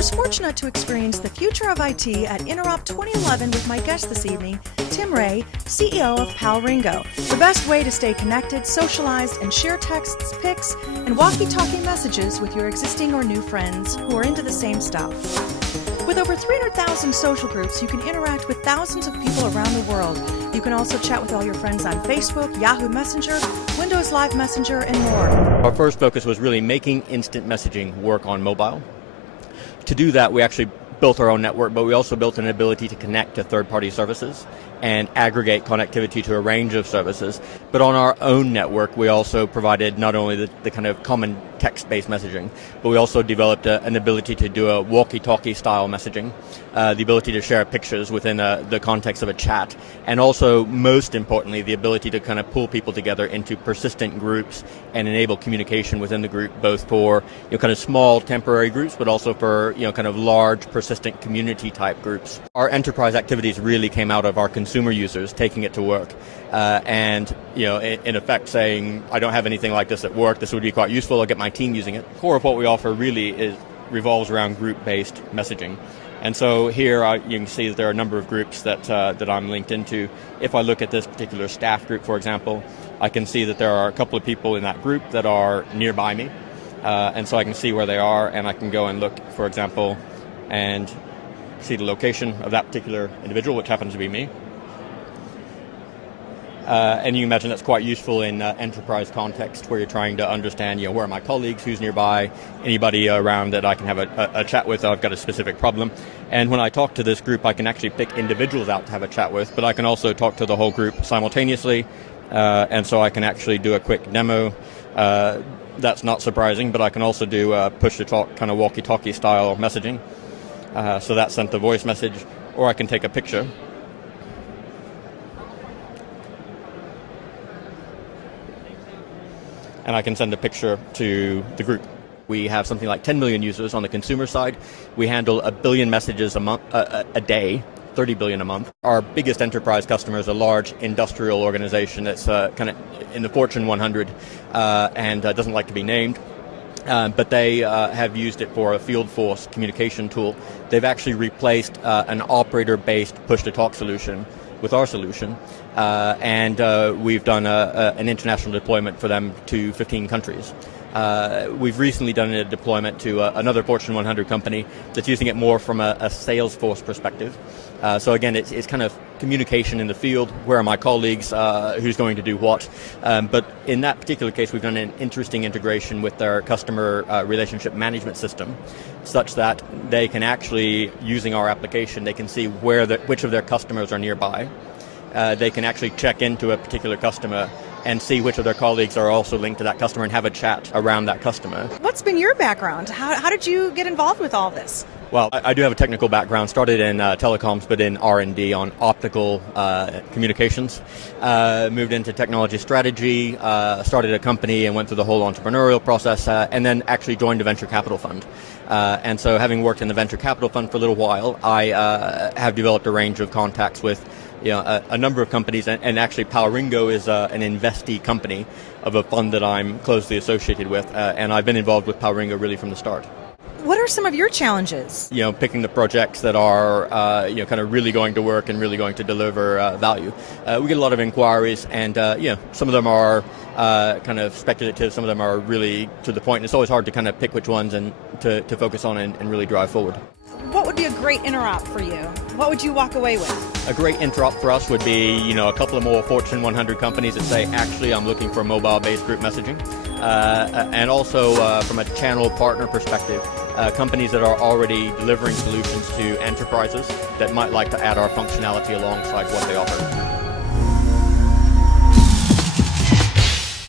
was fortunate to experience the future of IT at Interop 2011 with my guest this evening, Tim Ray, CEO of Palringo. The best way to stay connected, socialize, and share texts, pics, and walkie-talkie messages with your existing or new friends who are into the same stuff. With over 300,000 social groups, you can interact with thousands of people around the world. You can also chat with all your friends on Facebook, Yahoo Messenger, Windows Live Messenger, and more. Our first focus was really making instant messaging work on mobile. To do that, we actually built our own network, but we also built an ability to connect to third-party services and aggregate connectivity to a range of services. But on our own network, we also provided not only the kind of common text-based messaging, but we also developed an ability to do a walkie-talkie style messaging, the ability to share pictures within the context of a chat, and also, most importantly, the ability to kind of pull people together into persistent groups and enable communication within the group, both for kind of small temporary groups, but also for kind of large persistent community type groups. Our enterprise activities really came out of our consumer users taking it to work, and in effect saying, I don't have anything like this at work, this would be quite useful, I'll get my team using it. The core of what we offer really revolves around group-based messaging. And so here you can see that there are a number of groups that I'm linked into. If I look at this particular staff group, for example, I can see that there are a couple of people in that group that are nearby me. And so I can see where they are, and I can go and look, for example, and see the location of that particular individual, which happens to be me. And you imagine that's quite useful in enterprise context where you're trying to understand, where are my colleagues, who's nearby, anybody around that I can have a chat with. I've got a specific problem. And when I talk to this group, I can actually pick individuals out to have a chat with, but I can also talk to the whole group simultaneously. And so I can actually do a quick demo. That's not surprising, but I can also do push-to-talk kind of walkie-talkie style messaging. So that sent the voice message, or I can take a picture. And I can send a picture to the group. We have something like 10 million users on the consumer side. We handle 1 billion messages a day, 30 billion a month. Our biggest enterprise customer is a large industrial organization that's kind of in the Fortune 100 and doesn't like to be named. But they have used it for a field force communication tool. They've actually replaced an operator-based push-to-talk solution with our solution, and we've done an international deployment for them to 15 countries. We've recently done a deployment to another Fortune 100 company that's using it more from a Salesforce perspective. So again, it's kind of communication in the field, where are my colleagues, who's going to do what. But in that particular case, we've done an interesting integration with their customer relationship management system, such that they can actually, using our application, they can see which of their customers are nearby. They can actually check into a particular customer and see which of their colleagues are also linked to that customer and have a chat around that customer. What's been your background? How did you get involved with all this? Well, I do have a technical background, started in telecoms, but in R&D on optical communications. Moved into technology strategy, started a company and went through the whole entrepreneurial process, and then actually joined a venture capital fund. And so having worked in the venture capital fund for a little while, I have developed a range of contacts with a number of companies, and actually Palringo is an investee company of a fund that I'm closely associated with, and I've been involved with Palringo really from the start. What are some of your challenges? Picking the projects that are, kind of really going to work and really going to deliver value. We get a lot of inquiries, and some of them are kind of speculative, some of them are really to the point, and it's always hard to kind of pick which ones and to focus on and really drive forward. What would be a great interop for you? What would you walk away with? A great interop for us would be, a couple of more Fortune 100 companies that say, actually, I'm looking for mobile-based group messaging. And also, from a channel partner perspective, companies that are already delivering solutions to enterprises that might like to add our functionality alongside what they offer.